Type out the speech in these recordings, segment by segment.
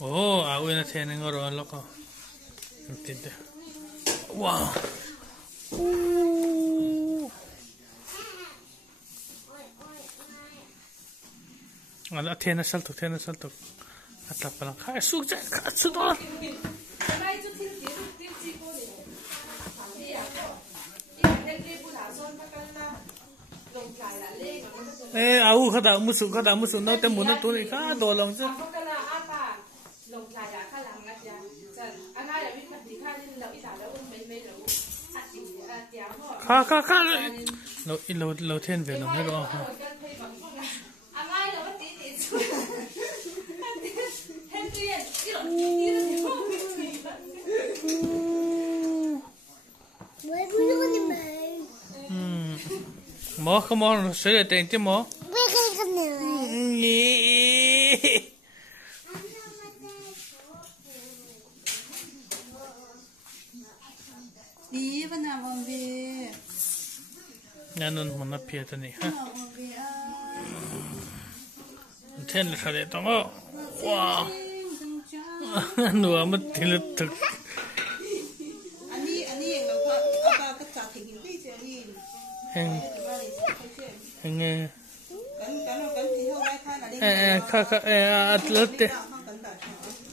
Oh, aku na siya ng oron loko. Tinte. Wow. Ano tiyan na salto. At la palang kaya sugja katsudo. Aku kada musuh nau temu na tu ni ka dolong je. Ka lo thiên về lòng hết rồi. Mỏ không mỏ sửa lại tiền chứ mỏ. Đi vào nào mà về. Nhà nôn mà nó phía thế này ha. Thiên là sao đấy tao ngó. Wow. Nua mất thì là thực. Anh đi em đâu có apa cái trà thịt gì chứ đi. Anh nghe. Cái thì hôm nay khai là đi. Ka lợt đấy.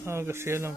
Cái xe lắm.